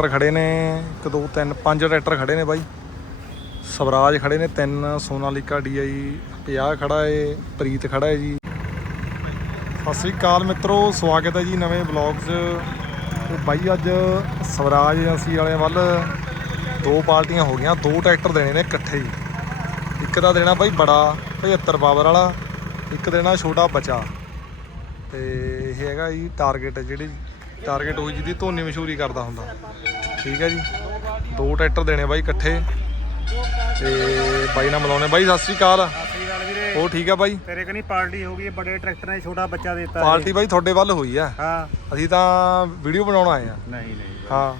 Tractor ਖੜੇ ਨੇ 1 2 3 5 tractor ਖੜੇ ਨੇ ਬਾਈ। ਸਵਰਾਜ ਖੜੇ ਨੇ, ਤਿੰਨ, ਸੋਨਾਲੀਕਾ DI 50 ਖੜਾ ਏ, ਪ੍ਰੀਤ ਖੜਾ ਹੈ ਜੀ। ਸਤਿ ਸ੍ਰੀ ਅਕਾਲ ਮਿੱਤਰੋ, ਸਵਾਗਤ ਹੈ ਜੀ ਨਵੇਂ ਵਲੌਗ 'ਚ। ਤੇ ਬਾਈ ਅੱਜ ਸਵਰਾਜ ਏਜੰਸੀ ਵਾਲਿਆਂ ਵੱਲ ਦੋ ਪਾਰਟੀਆਂ ਹੋ ਗਈਆਂ, ਦੋ ਟਰੈਕਟਰ ਦੇਣੇ ਨੇ ਇਕੱਠੇ ਹੀ। ਇੱਕ ਦਾ ਦੇਣਾ ਬਾਈ ਬੜਾ 75 ਪਾਵਰ ਵਾਲਾ, ਇੱਕ ਦੇਣਾ ਛੋਟਾ ਬਚਾ। ਤੇ ਇਹ ਹੈਗਾ ਜੀ ਟਾਰਗੇਟ ਜਿਹੜੀ ਟਾਰਗੇਟ ਹੋਈ ਜਿਹਦੀ ਧੋਨੀ ਮਸ਼ਹੂਰੀ ਕਰਦਾ ਹੁੰਦਾ। ਠੀਕ ਹੈ ਜੀ। ਦੋ ਟਰੈਕਟਰ ਦੇਣੇ ਬਾਈ ਇਕੱਠੇ। ਤੇ ਬਾਈ ਨਾਲ ਮਿਲਾਉਣੇ। ਬਾਈ ਸਤਿ ਸ੍ਰੀ ਅਕਾਲ। ਵੀਰੇ। ਉਹ ਠੀਕ ਆ ਬਾਈ? ਤੇਰੇ ਕਨੀ ਪਾਰਟੀ ਹੋ ਗਈ ਹੈ, ਬੜੇ ਟਰੈਕਟਰ ਨੇ ਛੋਟਾ ਬੱਚਾ ਦੇ ਦਿੱਤਾ ਪਾਰਟੀ ਬਾਈ ਤੁਹਾਡੇ ਵੱਲ ਹੋਈ ਆ। ਹਾਂ। ਅਸੀਂ ਤਾਂ ਵੀਡੀਓ ਬਣਾਉਣ ਆਏ ਆ। ਨਹੀਂ ਨਹੀਂ ਹਾਂ।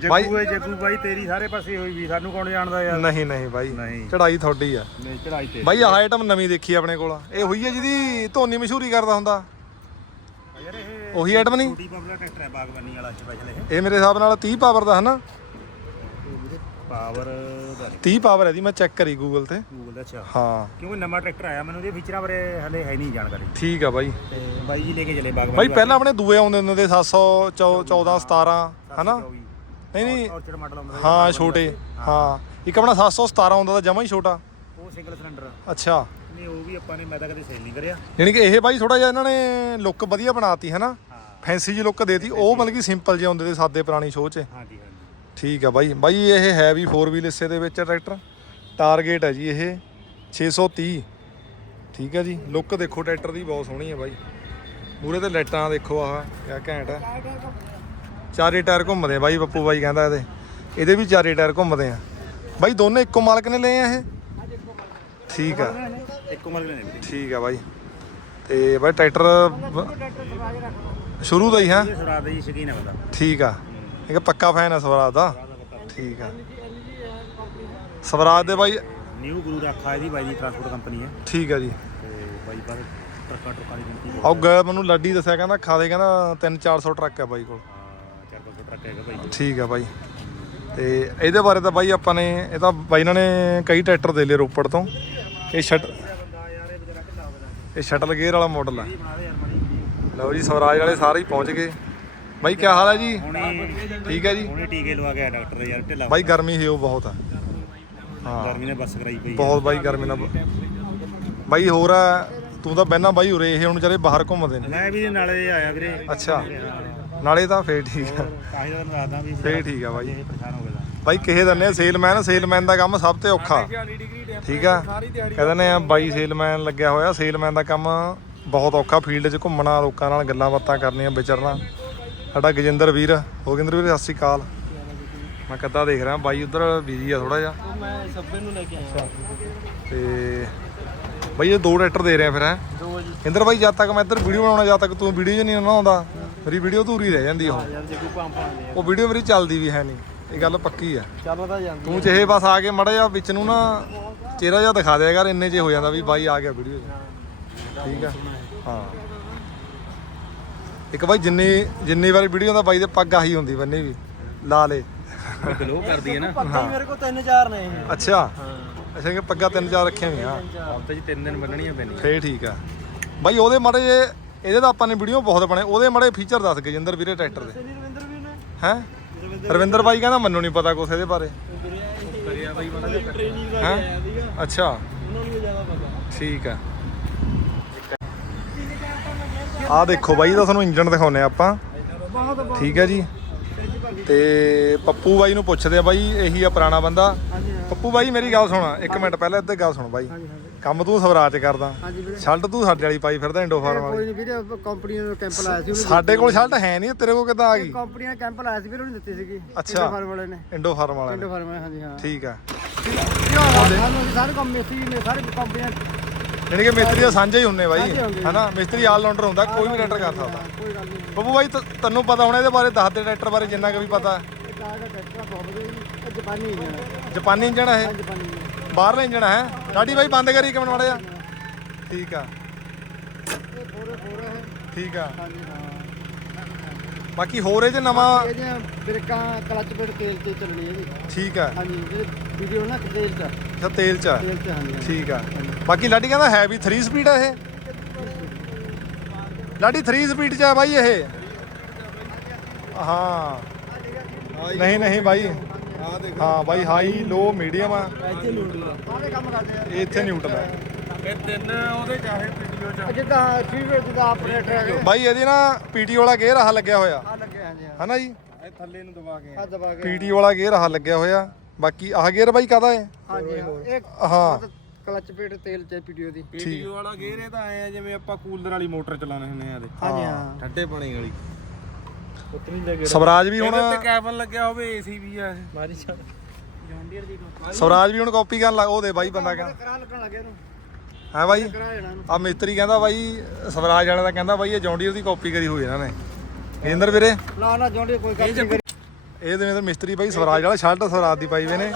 ਜੱਗੂ ਹੈ ਜੱਗੂ ਬਾਈ ਤੇਰੀ ਸਾਰੇ ਪਾਸੇ ਹੋਈ ਵੀ। ਸਾਨੂੰ ਕੌਣ ਜਾਣਦਾ ਯਾਰ? ਨਹੀਂ ਨਹੀਂ ਬਾਈ। ਚੜਾਈ ਤੁਹਾਡੀ ਆ। ਨਹੀਂ ਚੜਾਈ ਤੇ ਬਾਈ ਆਹ ਆਈਟਮ ਨਵੀਂ ਦੇਖੀ ਆਪਣੇ ਕੋਲ। ਇਹ ਹੋਈ ਹੈ ਜਿਹਦੀ ਧੋਨੀ ਮਸ਼ਹੂਰੀ ਕਰਦਾ ਹੁੰਦਾ। ਉਹੀ ਆਈਟਮ ਨਹੀਂ? ਛੋਟੀ ਪਬਲਾ ਟਰੈਕਟਰ ਹੈ ਬਾਗਬਾਨੀ ਵਾਲਾ ਸਪੈਸ਼ਲ ਇਹ। ਇਹ ਮੇਰੇ ਹਿਸਾਬ ਨਾਲ 30 ਪਾਵਰ ਦਾ ਹੈ ਨਾ ਪਾਵਰ ਦਾ 30 ਪਾਵਰ ਹੈ ਦੀ ਮੈਂ ਚੈੱਕ ਕਰੀ ਗੂਗਲ ਤੇ। ਗੂਗਲ ਦਾ ਅੱਛਾ। ਹਾਂ। ਕਿਉਂਕਿ ਨਵਾਂ ਟਰੈਕਟਰ ਆਇਆ ਮੈਨੂੰ ਇਹਦੇ ਫੀਚਰਾਂ ਬਾਰੇ ਹਲੇ ਹੈ ਨਹੀਂ ਜਾਣਕਾਰੀ। ਠੀਕ ਆ ਬਾਈ। ਤੇ ਬਾਈ ਜੀ ਲੈ ਕੇ ਚਲੇ ਬਾਗਬਾਨੀ ਬਾਈ ਪਹਿਲਾਂ ਆਪਣੇ ਦੂਏ ਆਉਂਦੇ ਹੁੰਦੇ ਤੇ 700 14 17 ਹਨਾ? ਨਹੀਂ ਨਹੀਂ। ਔਰਚਡ ਮਾਡਲ ਆਉਂਦਾ ਹਾਂ ਛੋਟੇ। ਹਾਂ। ਇੱਕ ਆਪਣਾ 717 ਆਉਂਦਾ ਤਾਂ ਜਮਾ ਹੀ ਛੋਟਾ। ਉਹ ਸਿੰਗਲ ਸਿਲੰਡਰ ਅੱਛਾ। ਨਹੀਂ ਉਹ ਵੀ ਆਪਾਂ ਨੇ ਮੈਂ ਤਾਂ ਕਦੇ ਸੇਲ ਨਹੀਂ ਕਰਿਆ। ਯਾਨੀ ਕਿ ਇਹ ਬਾਈ ਥੋੜਾ ਜਿਹਾ ਇਹਨਾਂ ਨੇ ਲੁੱਕ ਵਧੀਆ ਬਣਾਤੀ ਹੈ ਨਾ? ਫੈਂਸੀ ਜੀ ਲੁੱਕ ਦੇਤੀ। ਉਹ ਮਤਲਬ ਕਿ ਸਿੰਪਲ ਜਿਹੇ ਹੁੰਦੇ ਤੇ ਸਾਦੇ ਪੁਰਾਣੀ ਸ਼ੋਅ 'ਚ। ਹਾਂਜੀ ਹਾਂਜੀ। ਠੀਕ ਆ ਬਾਈ। ਬਾਈ ਇਹ ਹੈ ਵੀ 4 ਵੀਲ ਹਿੱਸੇ ਦੇ ਵਿੱਚ ਟਰੈਕਟਰ ਟਾਰਗੇਟ ਹੈ ਜੀ ਇਹ। 630 ਠੀਕ ਹੈ ਜੀ। ਲੁੱਕ ਦੇਖੋ ਟਰੈਕਟਰ ਦੀ ਬਹੁਤ ਸੋਹਣੀ ਹੈ ਬਾਈ। ਮੂਰੇ ਤੇ ਲਾਈਟਾਂ ਦੇਖੋ ਆਹ ਕਿਆ ਘੈਂਟ ਹੈ ਚਾਰੇ ਟਾਇਰ ਘੁੰਮਦੇ ਬਾਈ ਪੱਪੂ ਬਾਈ ਕਹਿੰਦਾ ਇਹਦੇ। ਇਹਦੇ ਵੀ ਚਾਰੇ ਟਾਇਰ ਘੁੰਮਦੇ ਆ। ਬਾਈ ਦੋਨੇ ਇੱਕੋ ਮਾਲਕ ਨੇ ਲਏ ਆ ਇਹ? ਠੀਕ ਆ। ਇੱਕ ਉਮਰ ਦੇ ਨੇ ਵੀਰੇ। ਠੀਕ ਆ ਬਾਈ। ਤੇ ਬਾਈ ਟਰੈਕਟਰ ਬ- ਸ਼ੁਰੂ ਦਾ ਹੀ ਹੈ? ਇਹ ਸੁਰਾਦ ਦੀ ਸ਼ਕੀਨ ਹੈ ਬੰਦਾ। ਠੀਕ ਆ। ਇੱਕ ਪੱਕਾ ਫੈਨ ਹੈ ਸਵਰਾਜ ਦਾ। ਠੀਕ ਆ। ਸਵਰਾਜ ਦੇ ਬਾਈ ਨਿਊ ਗੁਰੂ ਦਾ ਅੱਖਾ ਇਹਦੀ ਬਾਈ ਦੀ ਟਰਾਂਸਪੋਰਟ ਕੰਪਨੀ ਹੈ। ਠੀਕ ਆ ਜੀ। ਤੇ ਬਾਈ ਬਾਈ ਟਰੱਕਾਂ ਟਰੱਕਾਂ ਦੀ ਗਿਣਤੀ ਆਹ ਗਏ ਮੈਨੂੰ ਲੱਡੀ ਦੱਸਿਆ ਕਹਿੰਦਾ ਖਾਦੇ ਕਹਿੰਦਾ 3-400 ਟਰੱਕ ਆ ਬਾਈ ਕੋਲ। ਹਾਂ ਚਾਰ ਪੰਜ ਸੌ ਟਰੱਕ ਹੈਗਾ ਬਾਈ ਠੀਕ ਆ ਬਾਈ। ਤੇ ਇਹਦੇ ਬਾਰੇ ਤਾਂ ਬਾਈ ਆਪਾਂ ਨੇ ਇਹ ਤਾਂ ਬਾਈ ਇਹਨਾਂ ਨੇ ਕਈ ਟਰੈਕਟਰ ਦੇ ਲਏ ਰੋਪੜ ਤੋਂ। ਇਹ ਸ਼ਟ ਬੰਦਾ ਯਾਰ ਇਹ ਬੇਚਾਰਾ ਢਿੱਲਾ ਹੋ ਗਿਆ ਇਹ ਸ਼ਟਲ ਗੇਅਰ ਵਾਲਾ ਮਾਡਲ ਆ। ਲਓ ਜੀ ਸਵਰਾਜ ਵਾਲੇ ਸਾਰੇ ਹੀ ਪਹੁੰਚ ਗਏ। ਬਾਈ ਕੀ ਹਾਲ ਹੈ ਜੀ? ਠੀਕ ਹੈ ਜੀ? ਹੁਣੀ ਟੀਕੇ ਲਵਾ ਗਿਆ ਡਾਕਟਰ ਯਾਰ ਢਿੱਲਾ ਬਾਈ ਗਰਮੀ ਹੈ ਉਹ ਬਹੁਤ ਆ। ਹਾਂ। ਗਰਮੀ ਨੇ ਬੱਸ ਕਰਾਈ ਪਈ ਬਹੁਤ ਬਾਈ ਗਰਮੀ ਨਾਲ ਬਾਈ ਹੋਰ ਆ ਤੂੰ ਤਾਂ ਬਹਿਣਾ ਬਾਈ ਉਰੇ ਇਹ ਹੁਣ ਚਾਰੇ ਬਾਹਰ ਘੁੰਮਦੇ ਨੇ। ਮੈਂ ਵੀ ਨਾਲੇ ਆਇਆ ਵੀਰੇ। ਅੱਛਾ। ਨਾਲੇ ਤਾਂ ਫੇਰ ਠੀਕ ਆ। ਕਾਹੀ ਦਾ ਤੁਹਾਨੂੰ ਦੱਸਦਾ ਵੀ ਫੇਰ ਠੀਕ ਆ ਬਾਈ। ਇਹ ਪਰੇਸ਼ਾਨ ਹੋ ਗਿਆ ਬਾਈ ਕਿਸੇ ਦੰਨੇ ਸੇਲਮੈਨ ਸੇਲਮੈਨ ਦਾ ਕੰਮ ਸਭ ਤੋਂ ਔਖਾ। ਠੀਕ ਆ? ਕਹਿੰਦੇ ਨੇ ਆ ਬਾਈ ਸੇਲਮੈਨ ਲੱਗਿਆ ਹੋਇਆ। ਸੇਲਮੈਨ ਦਾ ਕੰਮ ਬਹੁਤ ਔਖਾ। ਫੀਲਡ 'ਚ ਘੁੰਮਣਾ ਲੋਕਾਂ ਨਾਲ ਗੱਲਾਂ ਬਾਤਾਂ ਕਰਨੀਆਂ ਵਿਚਰਨਾ। ਸਾਡਾ ਗਜਿੰਦਰ ਵੀਰ ਹੋਗਿੰਦਰ ਵੀਰ ਸਤਿ ਸ਼੍ਰੀ ਅਕਾਲ। ਮੈਂ ਕੱਦਾ ਦੇਖ ਰਿਹਾ? ਬਾਈ ਉਧਰ ਬਿਜ਼ੀ ਆ ਥੋੜਾ ਜਿਹਾ। ਮੈਂ ਸੱਬੇ ਨੂੰ ਲੈ ਕੇ ਆਇਆ। ਤੇ ਬਾਈ ਇਹ ਦੋ ਟਰੈਕਟਰ ਦੇ ਰਿਹਾ ਫਿਰ ਹੈ? ਇੰਦਰ ਬਾਈ ਜਦ ਤੱਕ ਮੈਂ ਇੱਧਰ ਵੀਡੀਓ ਬਣਾਉਣਾ ਜਦ ਤੱਕ ਤੂੰ ਵੀਡੀਓ 'ਚ ਨਹੀਂ ਨਾ ਆਉਂਦਾ ਮੇਰੀ ਵੀਡੀਓ ਅਧੂਰੀ ਰਹਿ ਜਾਂਦੀ ਉਹ। ਉਹ ਵੀਡੀਓ ਮੇਰੀ ਚੱਲਦੀ ਵੀ ਹੈ ਨਹੀਂ। ਇਹ ਗੱਲ ਪੱਕੀ ਆ। ਚੱਲ ਤਾਂ ਜਾਂਦੀ ਤੂੰ ਚਾਹੇ ਬਸ ਆ ਕੇ ਮੜਾ ਜਾ ਵਿੱਚ ਨੂੰ ਨਾ ਚਿਹਰਾ ਜਿਹਾ ਦਿਖਾ ਦਿਆ ਕਰ ਇੰਨੇ 'ਚ ਹੋ ਜਾਂਦਾ ਵੀ ਬਾਈ ਆ ਗਿਆ ਵੀਡੀਓ 'ਚ। ਠੀਕ ਆ? ਹਾਂ। ਇੱਕ ਬਾਈ ਜਿੰਨੀ ਜਿੰਨੀ ਵਾਰੀ ਵੀਡੀਓ ਦਾ ਬਾਈ ਦੇ ਪੱਗ ਆਹੀ ਹੁੰਦੀ ਬੰਨੇ ਵੀ ਲਾ ਲੇ। ਗਲੋ ਕਰਦੀ ਹੈ ਨਾ। ਹਾਂ। ਮੇਰੇ ਕੋਲ ਤਿੰਨ ਚਾਰ ਨੇ ਇਹ। ਅੱਛਾ। ਹਾਂ। ਅੱਛਾ ਕਿ ਪੱਗਾਂ ਤਿੰਨ ਚਾਰ ਰੱਖੀਆਂ ਹੋਈਆਂ। ਹਫ਼ਤੇ 'ਚ ਤਿੰਨ ਦਿਨ ਬੰਨਣੀਆਂ ਪੈਣੀਆਂ। ਫੇਰ ਠੀਕ ਆ। ਬਾਈ ਉਹਦੇ ਮਾੜੇ ਜੇ ਇਹਦੇ ਤਾਂ ਆਪਾਂ ਨੇ ਵੀਡੀਓ ਬਹੁਤ ਬਣੇ ਉਹਦੇ ਮਾੜੇ ਫੀਚਰ ਦੱਸ ਗਜਿੰਦਰ ਵੀਰੇ ਟਰੈਕਟਰ ਦੇ। ਰਵਿੰਦਰ ਨੇ? ਹੈ? ਰਵਿੰਦਰ ਬਾਈ ਕਹਿੰਦਾ ਮੈਨੂੰ ਨਹੀਂ ਪਤਾ ਕੁਛ ਇਹਦੇ ਬਾਰੇ। ਕਰਿਆ ਬਾਈ ਮਾੜਾ ਜਿਹਾ ਟ੍ਰੇਨਿੰਗ ਦਾ ਹੈ? ਅੱਛਾ। ਉਹਨਾਂ ਨੂੰ ਜ਼ਿਆਦਾ ਪਤਾ। ਠੀਕ ਆ ਆ ਦੇਖੋ ਬਾਈ ਦਾ ਤੁਹਾਨੂੰ ਇੰਜਨ ਦਿਖਾਉਨੇ ਆਪਾਂ। ਠੀਕ ਹੈ ਜੀ। ਤੇ ਪੱਪੂ ਬਾਈ ਨੂੰ ਪੁੱਛਦੇ ਆ ਬਾਈ ਇਹੀ ਆ ਪੁਰਾਣਾ ਬੰਦਾ। ਪੱਪੂ ਬਾਈ ਮੇਰੀ ਗੱਲ ਸੁਣ ਇੱਕ ਮਿੰਟ ਪਹਿਲਾਂ ਇੱਥੇ ਗੱਲ ਸੁਣ ਬਾਈ। ਕੰਮ ਤੂੰ ਸਵਰਾਜ ਕਰਦਾ। ਛੱਡ ਤੂੰ ਸਾਡੇ ਵਾਲੀ ਪਾਈ ਫਿਰਦਾ ਇੰਡੋ ਫਾਰਮ ਵਾਲੀ। ਕੋਈ ਨਹੀਂ ਵੀਰੇ ਕੰਪਨੀ ਨੂੰ ਕੈਂਪ ਲਾਇਆ ਸੀ ਸਾਡੇ ਕੋਲ ਛੱਡ ਹੈ ਨਹੀਂ ਤੇਰੇ ਕੋਲ ਕਿੱਦਾਂ ਆ ਗਈ? ਕੰਪਨੀ ਨੇ ਕੈਂਪ ਲਾਇਆ ਸੀ ਵੀਰੇ ਉਹਨੇ ਦਿੱਤੀ ਸੀਗੀ। ਅੱਛਾ। ਫਾਰਮ ਵਾਲੇ ਨੇ। ਇੰਡੋ ਫਾਰਮ ਵਾਲਾ ਪਿੰਡ ਫਾਰਮ ਹਾਂਜੀ ਹਾਂ। ਠੀਕ ਆ ਸਾਨੂੰ ਸਾਰੇ ਕੰਮ ਮੇਸੀ ਨੇ ਸਾਰੇ ਕੰਪਨੀਆਂ ਯਾਨੀ ਕਿ ਮਿਸਤਰੀ ਦਾ ਸਾਂਝਾ ਹੀ ਹੁੰਨੇ ਬਾਈ ਸਾਂਝੇ ਹੁੰਦੇ ਹਨਾ? ਮਿਸਤਰੀ ਆਲ ਰਾਉਂਡਰ ਹੁੰਦਾ ਕੋਈ ਵੀ ਟਰੈਕਟਰ ਕਰ ਸਕਦਾ। ਕੋਈ ਗੱਲ ਨਹੀਂ। ਬੱਬੂ ਬਾਈ ਤ- ਤੈਨੂੰ ਪਤਾ ਹੋਣਾ ਇਹਦੇ ਬਾਰੇ ਦੱਸ ਦੇ ਟਰੈਕਟਰ ਬਾਰੇ ਜਿੰਨਾ ਕੁ ਵੀ ਪਤਾ। ਇਹ ਟਰੈਕਟਰ ਬਹੁਤ ਇਹ। ਜਾਪਾਨੀ ਹੈ ਜਾਪਾਨੀ ਇੰਜਣ। ਹੈ ਇਹ ਜਾਪਾਨੀ ਬਾਹਰਲਾ ਇੰਜਣ ਹੈ? ਡਾਡੀ ਬਾਈ ਬੰਦ ਕਰੀ ਕਿਵੇਂ ਮਾੜਾ ਜਿਹਾ। ਠੀਕ ਆ। ਇਹ ਹੈ ਠੀਕ ਆ। ਹਾਂਜੀ ਹਾਂ। ਬਾਕੀ ਹੋਰ ਇਹ ਨਵਾਂ ਬ੍ਰੇਕਾਂ ਕਲਚ ਪੇਟ ਤੇਲ ਤੇ ਚੱਲਣੀ ਹੈ ਜੀ। ਠੀਕ ਆ ਹਾਂਜੀ ਜਿਹੜੇ ਵੀਡੀਓ ਨਾ ਤੇਲ ਚ। ਅੱਛਾ ਤੇਲ ਚ। ਆ। ਤੇਲ ਚ ਹਾਂਜੀ ਹਾਂਜੀ। ਠੀਕ ਆ। ਬਾਕੀ ਲਾਡੀ ਕਹਿੰਦਾ ਹੈ ਵੀ 3 ਸਪੀਡ ਆ ਇਹ। ਲਾਡੀ 3 ਸਪੀਡ ਚ ਆ ਬਾਈ ਇਹ। ਹਾਂ। ਨਹੀਂ ਨਹੀਂ ਬਾਈ। ਹਾਂ ਬਾਈ ਹਾਈ ਲੋ ਮੀਡੀਅਮ ਆ। ਸਾਰੇ ਕੰਮ ਕਰਦੇ ਆ। ਇਹ ਇੱਥੇ ਨਿਊਟਰਲ ਹੈ ਇਹ ਤਿੰਨ ਉਹਦੇ ਚਾਹੇ ਵੀਡੀਓ ਚ ਜਿੱਦਾਂ ਸੀਵਰ ਜਿੱਦਾਂ ਆਪਰੇਟਰ ਹੈਗੇ। ਬਾਈ ਇਹਦੀ ਨਾ ਪੀਟੀ ਵਾਲਾ ਗੇਅਰ ਆਹ ਲੱਗਿਆ ਹੋਇਆ। ਆ ਲੱਗੇ ਹਾਂਜੀ ਹਨਾ ਜੀ? ਇਹ ਥੱਲੇ ਨੂੰ ਦਬਾ ਕੇ ਆ। ਦਬਾ ਕੇ ਪੀਟੀ ਵਾਲਾ ਗੇਅਰ ਆਹ ਲੱਗਿਆ ਹੋਇਆ। ਬਾਕੀ ਆਹ ਗੇਅਰ ਬਾਈ ਕਾਦਾ ਹੈ? ਹਾਂਜੀ ਹਾਂ ਇੱਕ ਹਾਂ। ਕਲਚ ਪੇਟ ਤੇਲ ਚ ਪੀਟੀਓ ਦੀ ਵੀਡੀਓ ਵਾਲਾ ਗੇਅਰ ਇਹ ਤਾਂ ਆਏ ਆ ਜਿਵੇਂ ਆਪਾਂ ਕੂਲਰ ਵਾਲੀ ਮੋਟਰ ਚਲਾਉਂਦੇ ਹੁੰਦੇ ਆ ਦੇ ਹਾਂਜੀ ਹਾਂ। ਠੱਡੇ ਪਾਣੀ ਵਾਲੀ। ਉਤਰੀ ਜਾ ਸਵਰਾਜ ਵੀ ਹੁਣ ਇਹਦੇ ਤੇ ਕੈਬਨ ਲੱਗਿਆ ਹੋਵੇ ਏਸੀ ਵੀ ਆ ਇਹ। ਮਾਰੀ ਛਾ ਜੌਂਡੀਅਰ ਦੀ ਸਵਰਾਜ ਵੀ ਹੁਣ ਕਾਪੀ ਕਰਨ ਲੱਗ ਉਹਦੇ ਬਾਈ ਬੰਦਾ ਕਹਿੰਦਾ। ਕਰਾ ਲੱਗਣ ਲੱਗੇ ਇਹਨੂੰ। ਹੈ ਬਾਈ? ਆ ਮਿਸਤਰੀ ਕਹਿੰਦਾ ਬਾਈ ਸਵਰਾਜ ਵਾਲੇ ਦਾ ਕਹਿੰਦਾ ਬਾਈ ਇਹ ਜੌਂਡੀਅਰ ਦੀ ਕਾਪੀ ਕਰੀ ਹੋਈ ਇਹਨਾਂ ਨੇ। ਇੰਦਰ ਵੀਰੇ? ਨਾ ਨਾ ਜੌਂਡੀਅਰ ਕੋਈ ਕਰੀ। ਇਹ ਤਾਂ ਮਿਸਤਰੀ ਬਾਈ ਸਵਰਾਜ ਵਾਲਾ ਸ਼ਰਟ ਸਵਰਾਜ ਦੀ ਪਾਈ ਵੇ ਨੇ।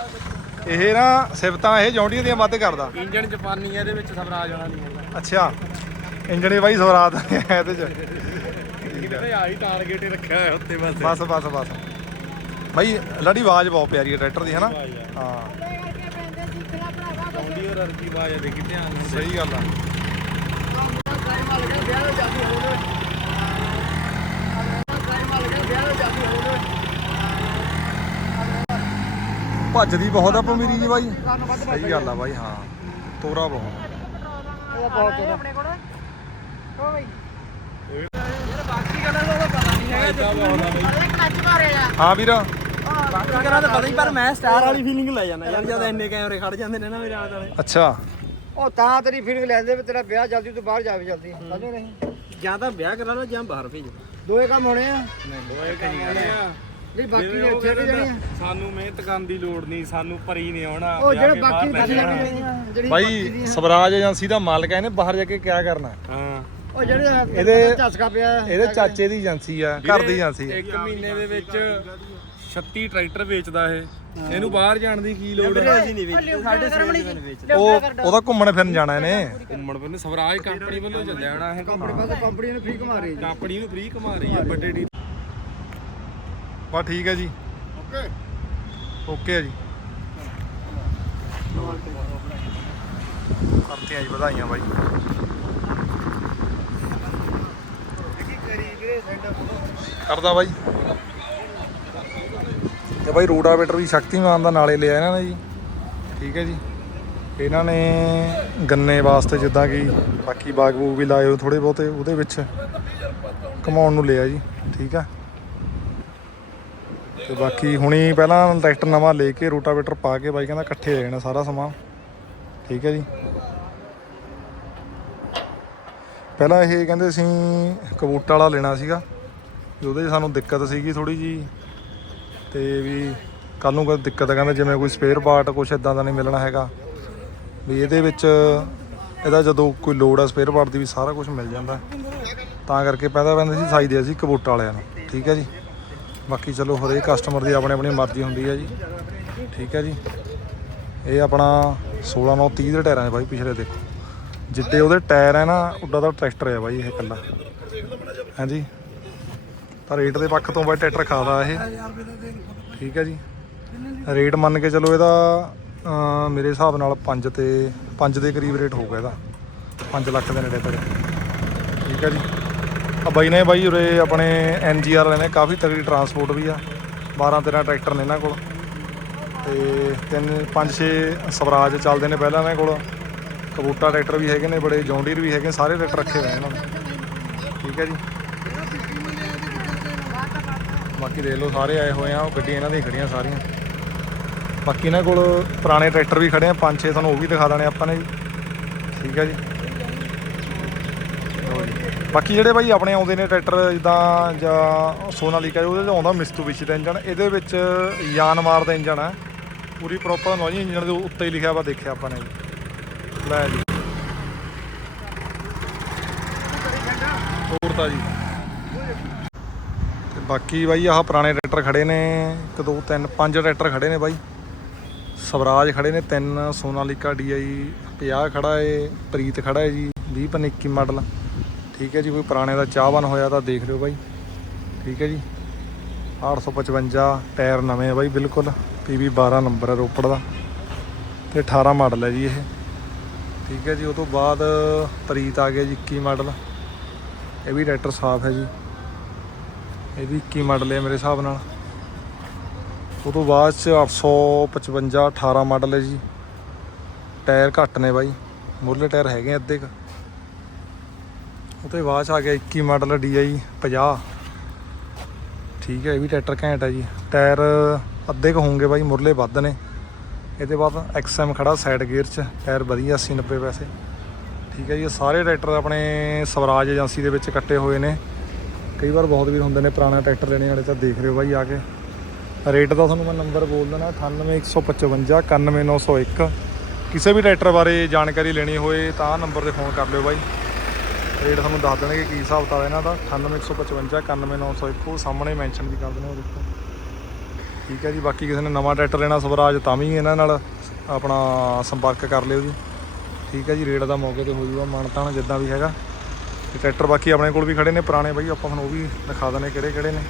ਇਹ ਨਾ ਸਿਫਤਾਂ ਇਹ ਜੌਂਡੀਅਰ ਦੀਆਂ ਵੱਧ ਕਰਦਾ। ਇੰਜਣ ਜਾਪਾਨੀ ਆ ਇਹਦੇ ਵਿੱਚ ਸਵਰਾਜ ਵਾਲਾ ਨਹੀਂ ਹੈਗਾ। ਅੱਛਾ। ਇੰਜਣੇ ਬਾਈ ਸਵਰਾਜ ਦਾ ਹੈ ਇਹਦੇ ਚ। ਇਹਦੇ ਆਹੀ ਟਾਰਗੇਟ ਹੀ ਰੱਖਿਆ ਹੋਇਆ ਉੱਤੇ ਬਸ। ਬਸ ਬਸ ਬਸ। ਬਾਈ ਲੜੀ ਆਵਾਜ਼ ਬਹੁਤ ਪਿਆਰੀ ਹੈ ਟਰੈਕਟਰ ਦੀ ਹਨਾ ਹਾਂ। ਜੌਂਡੀਅਰ ਅਰਜੀ ਬਾਜ ਦੇ ਕਿ ਧਿਆਨ ਨਾਲ ਸਹੀ ਗੱਲ ਆ। ਭੱਜਦੀ ਬਹੁਤ ਆ ਪਮੀਰੀ ਜੀ ਬਾਈ। ਸਹੀ ਗੱਲ ਆ ਬਾਈ ਹਾਂ। ਤੋਰਾ ਬਹੁਤ। ਆਪਣੇ ਕੋਲ ਹੋ ਬਈ ਯਾਰ ਬਾਕੀ ਗੱਲਾਂ ਦਾ ਪਤਾ ਨਹੀਂ ਹੈਗਾ ਹਾਂ ਵੀਰ। ਬਾਕੀ ਗੱਲਾਂ ਤਾਂ ਪਤਾ ਹੀ ਪਰ ਮੈਂ ਸਟਾਰ ਵਾਲੀ ਫੀਲਿੰਗ ਲੈ ਜਾਂਦਾ ਯਾਰ ਜਦ ਇੰਨੇ ਕੈਮਰੇ ਖੜ ਜਾਂਦੇ ਨੇ ਨਾ ਮੇਰੇ ਆਲੇ ਵਾਲੇ। ਅੱਛਾ। ਉਹ ਤਾਂ ਤੇਰੀ ਫੀਲਿੰਗ ਲੈਂਦੇ ਵੀ ਤੇਰਾ ਵਿਆਹ ਜਲਦੀ ਤੋਂ ਬਾਹਰ ਜਾਵੇ ਜਲਦੀ। ਸਮਝੋ ਨਹੀਂ? ਜਾਂ ਤਾਂ ਵਿਆਹ ਕਰਾ ਲਓ ਜਾਂ ਬਾਹਰ ਭੇਜੋ। ਦੋਏ ਕੰਮ ਹੋਣੇ ਆ? ਦੋਏ ਕੰਮ ਹੋਣੇ ਆ। ਨਹੀਂ ਬਾਕੀ ਜਿਵੇਂ ਨੇ ਉਹ ਇੱਥੇ ਕਹਿੰਦੇ ਜਾਣੀ ਨਾ, ਸਾਨੂੰ ਮਿਹਨਤ ਕਰਨ ਦੀ ਲੋੜ ਨਹੀਂ ਸਾਨੂੰ ਭਰੀ ਨਹੀਂ ਆਉਣਾ ਉਹ ਵਿਆਹ ਜਿਹੜੇ ਕੇ ਬਾਕੀ ਬਾਹਰ ਪਿੱਛੇ ਲੈ ਲੱਗ ਜਾਣਾ। ਜਾਣੀਆਂ ਜਿਹੜੀ ਬਾਕੀ ਬਾਈ ਦੀਆਂ- ਸਵਰਾਜ ਏਜੰਸੀ ਦਾ ਮਾਲਕ ਹੈ ਇਹਨੇ ਬਾਹਰ ਜਾ ਕੇ ਕੀ ਕਰਨਾ? ਹਾਂ। ਉਹ ਜਿਹੜੇ ਇਹਦੇ- ਝਸਕਾ ਪਿਆ। ਇਹਦੇ ਚਾਚੇ ਦੀ ਏਜੰਸੀ ਆ ਘਰ ਦੀ ਏਜੰਸੀ ਆ। ਇੱਕ ਮਹੀਨੇ ਦੇ ਵਿੱਚ 36 ਟਰੈਕਟਰ ਵੇਚਦਾ ਇਹ। ਇਹਨੂੰ ਬਾਹਰ ਜਾਣ ਦੀ ਕੀ ਲੋੜ ਹੈ ਅਸੀਂ ਨਹੀਂ ਵੇਚਦੇ ਸਾਡੇ ਸੇਵਨ ਵੇਚਦੇ ਉਹ ਉਹਦਾ ਘੁੰਮਣ ਫਿਰਨ ਜਾਣਾ ਇਹਨੇ। ਘੁੰਮਣ ਫਿਰਨ ਸਵਰਾਜ ਕੰਪਨੀ ਵੱਲੋਂ ਚੱਲਿਆ ਹੋਣਾ ਇਹ ਕੰਪਨੀ ਪਾਸੇ ਕੰਪਨੀ ਨੂੰ ਫ੍ਰੀ ਕਮਾ ਰਹੀ ਜੀ। ਕੰਪਨੀ ਨੂੰ ਫ੍ਰੀ ਕਮਾ ਰਹੀ ਹੈ ਵੱਡੇ ਡੀ ਬਸ ਠੀਕ ਹੈ ਜੀ। ਓਕੇ। ਓਕੇ ਹੈ ਜੀ। ਕਰਤੀਆਂ ਜੀ ਵਧਾਈਆਂ ਬਾਈ। ਕਰਦਾ ਬਾਈ। ਤੇ ਬਾਈ ਰੋਡਾਵੇਟਰ ਵੀ ਸ਼ਕਤੀਮਾਨ ਦਾ ਨਾਲੇ ਲਿਆ ਇਹਨਾਂ ਨੇ ਜੀ। ਠੀਕ ਹੈ ਜੀ। ਇਹਨਾਂ ਨੇ ਗੰਨੇ ਵਾਸਤੇ ਜਿੱਦਾਂ ਕਿ ਬਾਕੀ ਬਾਗ ਬੂਗ ਵੀ ਲਾਏ ਹੋਏ ਥੋੜੇ ਬਹੁਤੇ, ਉਹਦੇ ਵਿੱਚ ਘਮਾਉਣ ਨੂੰ ਲਿਆ ਜੀ। ਠੀਕ ਆ। ਤੇ ਬਾਕੀ ਹੁਣੀ ਪਹਿਲਾਂ ਟਰੈਕਟਰ ਨਵਾਂ ਲੈ ਕੇ ਰੋਟਾਵੇਟਰ ਪਾ ਕੇ ਬਾਈ ਕਹਿੰਦਾ ਇਕੱਠੇ ਹੋ ਜਾਣਾ ਸਾਰਾ ਸਮਾਨ। ਠੀਕ ਹੈ ਜੀ। ਪਹਿਲਾਂ ਇਹ ਕਹਿੰਦੇ ਅਸੀਂ ਕਬੂਟਰ ਵਾਲਾ ਲੈਣਾ ਸੀਗਾ, ਵੀ ਉਹਦੇ 'ਚ ਸਾਨੂੰ ਦਿੱਕਤ ਸੀਗੀ ਥੋੜੀ ਜੀ ਤੇ ਵੀ ਕੱਲ ਨੂੰ ਕੋਈ ਦਿੱਕਤ ਕਹਿੰਦੇ ਜਿਵੇਂ ਕੋਈ ਸਪੇਅਰ ਪਾਰਟ ਕੁਝ ਇਦਾਂ ਦਾ ਨਹੀਂ ਮਿਲਣਾ ਹੈਗਾ। ਵੀ ਇਹਦੇ ਵਿੱਚ ਇਹਦਾ ਜਦੋਂ ਕੋਈ ਲੋੜ ਆ ਸਪੇਅਰ ਪਾਰਟ ਦੀ ਵੀ ਸਾਰਾ ਕੁਝ ਮਿਲ ਜਾਂਦਾ। ਤਾਂ ਕਰਕੇ ਪਹਿਲਾਂ ਕਹਿੰਦੇ ਸੀ ਸਾਈ ਦੇ ਸੀ ਕਬੂਟਰ ਵਾਲਿਆਂ ਨੂੰ, ਠੀਕ ਹੈ ਜੀ? ਬਾਕੀ ਚਲੋ ਹਰੇਕ ਕਸਟਮਰ ਦੀ ਆਪਣੀ ਆਪਣੀ ਮਰਜ਼ੀ ਹੁੰਦੀ ਹੈ ਜੀ, ਠੀਕ ਹੈ ਜੀ? ਇਹ ਆਪਣਾ 16 9 30 ਦੇ ਟਾਇਰਾਂ ਹੈ ਬਾਈ ਪਿਛਲੇ ਦੇਖੋ। ਜਿੱਡੇ ਉਹਦੇ ਟਾਇਰ ਹੈ ਨਾ, ਉੱਡਾ ਦਾ ਟਰੈਕਟਰ ਹੈ ਬਾਈ ਇਹ ਇਕੱਲਾ। ਹਾਂਜੀ ਤਾਂ ਰੇਟ ਦੇ ਪੱਖ ਤੋਂ ਬਾਈ ਟਰੈਕਟਰ ਖਾਦਾ ਇਹ। ਠੀਕ ਹੈ ਜੀ। ਰੇਟ ਮੰਨ ਕੇ ਚਲੋ ਇਹਦਾ ਮੇਰੇ ਹਿਸਾਬ ਨਾਲ 5 ਤੇ 5 ਦੇ ਕਰੀਬ ਰੇਟ ਹੋਊਗਾ ਇਹਦਾ। 5 ਲੱਖ ਦੇ ਨੇੜੇ ਤੱਕ ਠੀਕ ਹੈ ਜੀ। ਆ ਬਾਈ ਨੇ ਬਾਈ ਉਰੇ ਆਪਣੇ ਐਨਜੀਆਰ ਵਾਲੇ ਨੇ ਕਾਫੀ ਤਗੜੀ ਟਰਾਂਸਪੋਰਟ ਵੀ ਆ। 12 13 ਟਰੈਕਟਰ ਨੇ ਇਹਨਾਂ ਕੋਲ। ਤੇ ਤਿੰਨ, ਪੰਜ, ਛੇ ਸਵਰਾਜ ਚੱਲਦੇ ਨੇ ਪਹਿਲਾਂ ਇਹਨਾਂ ਕੋਲ। ਕਬੂਟਾ ਟਰੈਕਟਰ ਵੀ ਹੈਗੇ ਨੇ, ਬੜੇ ਜੌਂਡੀਰ ਵੀ ਹੈਗੇ ਸਾਰੇ ਟਰੈਕਟਰ ਰੱਖੇ ਹੋਏ ਇਹਨਾਂ ਨੇ ਠੀਕ ਹੈ ਜੀ। ਬਾਕੀ ਦੇਖ ਲਓ, ਸਾਰੇ ਆਏ ਹੋਏ ਆ, ਉਹ ਗੱਡੀਆਂ ਇਹਨਾਂ ਦੀਆਂ ਹੀ ਖੜੀਆਂ ਸਾਰੀਆਂ। ਬਾਕੀ ਇਹਨਾਂ ਕੋਲ ਪੁਰਾਣੇ ਟਰੈਕਟਰ ਵੀ ਖੜੇ ਆ, ਪੰਜ ਛੇ ਤੁਹਾਨੂੰ ਉਹ ਵੀ ਦਿਖਾ ਦੇਣੇ ਆਪਾਂ ਨੇ ਜੀ। ਠੀਕ ਹੈ ਜੀ। ਬਾਕੀ ਜਿਹੜੇ ਬਾਈ ਆਪਣੇ ਆਉਂਦੇ ਨੇ ਟਰੈਕਟਰ, ਜਿੱਦਾਂ ਜਾਂ ਸੋਨਾਲੀਕਾ ਉਹਦੇ 'ਚ ਆਉਂਦਾ ਮਿਸਤੂਬਿਸ਼ੀ ਦਾ ਇੰਜਨ ਇਹਦੇ ਵਿੱਚ ਯਾਨਮਾਰ ਦਾ ਇੰਜਨ ਹੈ ਪੂਰੀ ਪ੍ਰੋਪਰ ਨੌਜੀ ਇੰਜਨ ਦੇ ਉੱਤੇ ਹੀ ਲਿਖਿਆ ਵਾ, ਦੇਖਿਆ ਆਪਾਂ ਨੇ ਜੀ। ਲੈ ਜੀ। ਤੋਰਤਾ ਜੀ। ਬਾਕੀ ਬਾਈ ਆਹ ਪੁਰਾਣੇ ਟਰੈਕਟਰ ਖੜੇ ਨੇ, ਇੱਕ, ਦੋ, ਤਿੰਨ, ਪੰਜ ਟਰੈਕਟਰ ਖੜੇ ਨੇ ਬਾਈ। ਸਵਰਾਜ ਖੜੇ ਨੇ ਤਿੰਨ, ਸੋਨਾਲੀਕਾ DI 50 ਖੜਾ ਏ, ਪ੍ਰੀਤ ਖੜਾ ਏ ਜੀ 20 ਪਨ 21 ਮਾਡਲ। ਠੀਕ ਹੈ ਜੀ, ਕੋਈ ਪੁਰਾਣੇ ਦਾ ਚਾਹਵਾਨ ਹੋਇਆ ਤਾਂ ਦੇਖ ਲਿਓ ਬਾਈ। ਠੀਕ ਹੈ ਜੀ 855 ਟਾਇਰ ਨਵੇਂ ਆ ਬਾਈ, ਬਿਲਕੁਲ। PB 12 ਨੰਬਰ ਹੈ ਰੋਪੜ ਦਾ। ਤੇ 18 ਮਾਡਲ ਹੈ ਜੀ ਇਹ। ਠੀਕ ਹੈ ਜੀ, ਉਹ ਤੋਂ ਬਾਅਦ ਪ੍ਰੀਤ ਆ ਗਿਆ ਜੀ 21 ਮਾਡਲ। ਇਹ ਵੀ ਟਰੈਕਟਰ ਸਾਫ਼ ਹੈ ਜੀ। ਇਹ ਵੀ 21 ਮਾਡਲ ਹੈ ਮੇਰੇ ਹਿਸਾਬ ਨਾਲ। ਉਹ ਤੋਂ ਬਾਅਦ ਚ 855 18 ਮਾਡਲ ਹੈ ਜੀ। ਟਾਇਰ ਘੱਟ ਨੇ ਬਾਈ ਮੁਰਲੇ ਟਾਇਰ ਹੈਗੇ ਅੱਧੇ ਕ। ਉਹ ਤੋਂ ਬਾਅਦ ਚ ਆ ਗਿਆ 21 ਮਾਡਲ DI 50 ਠੀਕ ਹੈ, ਇਹ ਵੀ ਟਰੈਕਟਰ ਘੈਂਟ ਹੈ ਜੀ। ਟਾਇਰ ਅੱਧੇ ਕ ਹੋਣਗੇ ਬਾਈ ਮੁਰਲੇ ਵੱਧ ਨੇ। ਇਹਦੇ ਬਾਅਦ XM ਖੜਾ ਸਾਈਡ ਗੇਅਰ 'ਚ, ਟਾਇਰ ਵਧੀਆ 80 90 ਪੈਸੇ। ਠੀਕ ਹੈ ਜੀ, ਇਹ ਸਾਰੇ ਟਰੈਕਟਰ ਆਪਣੇ ਸਵਰਾਜ ਏਜੰਸੀ ਦੇ ਵਿੱਚ ਕੱਟੇ ਹੋਏ ਨੇ। ਕਈ ਵਾਰ ਬਹੁਤ ਵੀਰ ਹੁੰਦੇ ਨੇ ਪੁਰਾਣਾ ਟਰੈਕਟਰ ਲੈਣੇ ਵਾਲੇ, ਤਾਂ ਦੇਖ ਲਿਓ ਬਾਈ ਆ ਕੇ। ਰੇਟ ਦਾ ਤੁਹਾਨੂੰ ਮੈਂ ਨੰਬਰ ਬੋਲ ਦੇਣਾ 98155 91901 ਕਿਸੇ ਵੀ ਟਰੈਕਟਰ ਬਾਰੇ ਜਾਣਕਾਰੀ ਲੈਣੀ ਹੋਏ ਤਾਂ ਨੰਬਰ ਤੇ ਫੋਨ ਕਰ ਲਿਓ ਬਾਈ। ਰੇਟ ਤੁਹਾਨੂੰ ਦੱਸ ਦੇਣਗੇ ਕੀ ਹਿਸਾਬ ਕਿਤਾਬ ਇਹਨਾਂ ਦਾ 98155 91901 ਉਹ ਸਾਹਮਣੇ ਮੈਂਸ਼ਨ ਵੀ ਕਰ ਦੇਣੇ ਉਹ ਦੇਖੋ। ਠੀਕ ਹੈ ਜੀ, ਬਾਕੀ ਕਿਸੇ ਨੇ ਨਵਾਂ ਟਰੈਕਟਰ ਲੈਣਾ ਸਵਰਾਜ ਤਾਂ ਵੀ ਇਹਨਾਂ ਨਾਲ ਆਪਣਾ ਸੰਪਰਕ ਕਰ ਲਿਓ ਜੀ। ਠੀਕ ਹੈ ਜੀ, ਰੇਟ ਦਾ ਮੌਕੇ ਤੇ ਹੋ ਜੂਗਾ ਮਾਨਤਾਨ ਜਿੱਦਾਂ ਵੀ ਹੈਗਾ। ਤੇ ਟਰੈਕਟਰ ਬਾਕੀ ਆਪਣੇ ਕੋਲ ਵੀ ਖੜੇ ਨੇ, ਪੁਰਾਣੇ ਬਾਈ, ਆਪਾਂ ਹੁਣ ਉਹ ਵੀ ਦਿਖਾ ਦਨੇ ਕਿਹੜੇ ਕਿਹੜੇ ਨੇ।